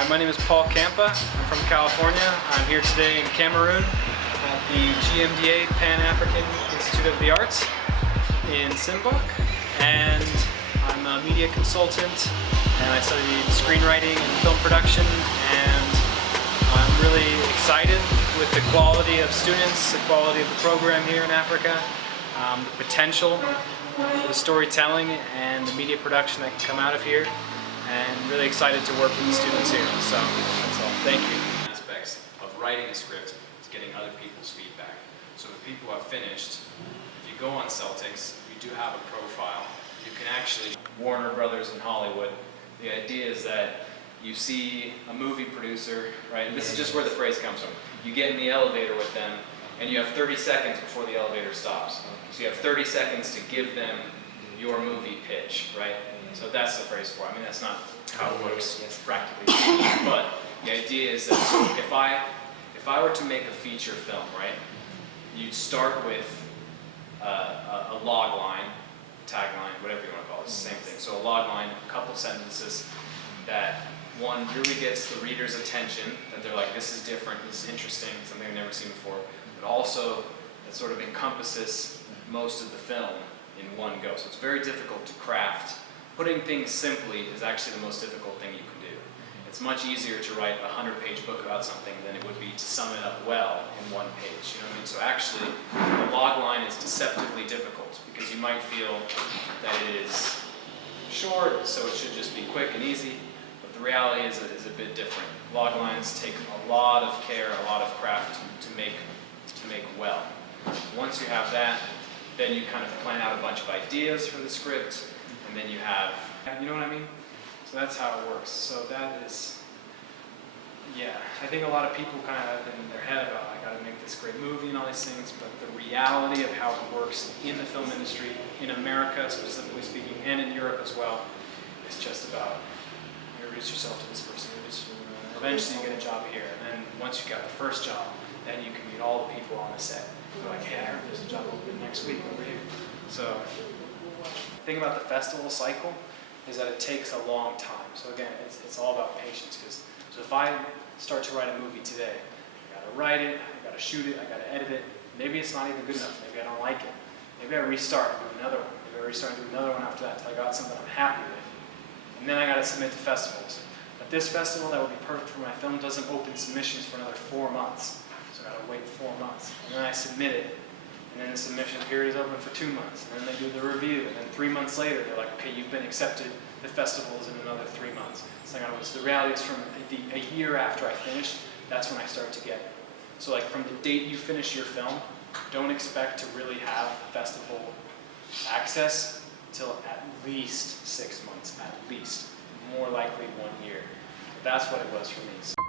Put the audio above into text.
Hi, my name is Paul CAMPA. I'm from California. I'm here today in Cameroon at the GMDA Pan-African Institute of the Arts in Simbok, and I'm a media consultant and I studied screenwriting and film production, and I'm really excited with the quality of students, the quality of the program here in Africa, the potential for the storytelling and the media production that can come out of here, and really excited to work with the students here. So that's all. Thank you. Aspects of writing a script is getting other people's feedback. So the people who have finished, if you go on Celtics, you do have a profile. You can actually, Warner Brothers in Hollywood, the idea is that you see a movie producer, right? And this is just where the phrase comes from. You get in the elevator with them, and you have 30 seconds before the elevator stops. So you have 30 seconds to give them your movie pitch, right? So that's the phrase for it. I mean, that's not how it works practically, but the idea is that if I were to make a feature film, right, you'd start with a log line, tagline, whatever you want to call it, it's the same thing. So a log line, a couple sentences that one really gets the reader's attention, that they're like, this is different, this is interesting, something I've never seen before, but also that sort of encompasses most of the film in one go. So it's very difficult to craft. Putting things simply is actually the most difficult thing you can do. It's much easier to write a 100-page book about something than it would be to sum it up well in one page. You know what I mean? So actually, the log line is deceptively difficult because you might feel that it is short, so it should just be quick and easy, but the reality is a bit different. Log lines take a lot of care, a lot of craft to make well. Once you have that, then you kind of plan out a bunch of ideas for the script, and then you have, you know what I mean? So that's how it works. So that is, yeah, I think a lot of people kind of have in their head about, I gotta make this great movie and all these things, but the reality of how it works in the film industry, in America specifically speaking, and in Europe as well, is just about, introduce yourself to this person, eventually you get a job here, and then once you got the first job, then you can meet all the people on the set. They're like, hey, I heard there's a job open next week over here. So, the thing about the festival cycle is that it takes a long time. So again, it's all about patience. So if I start to write a movie today, I gotta write it, I gotta shoot it, I gotta edit it. Maybe it's not even good enough. Maybe I don't like it. Maybe I restart and do another one. Maybe I restart and do another one after that until I got something I'm happy with. And then I gotta submit to festivals. But this festival that would be perfect for my film doesn't open submissions for another 4 months. So I gotta wait 4 months. And then I submit it. And then the submission period is open for 2 months. And then they do the review. And then 3 months later, they're like, okay, you've been accepted. The festival is in another 3 months. So the reality is from a year after I finished, that's when I start to get. So like from the date you finish your film, don't expect to really have festival access till at least 6 months, at least. More likely 1 year. That's what it was for me.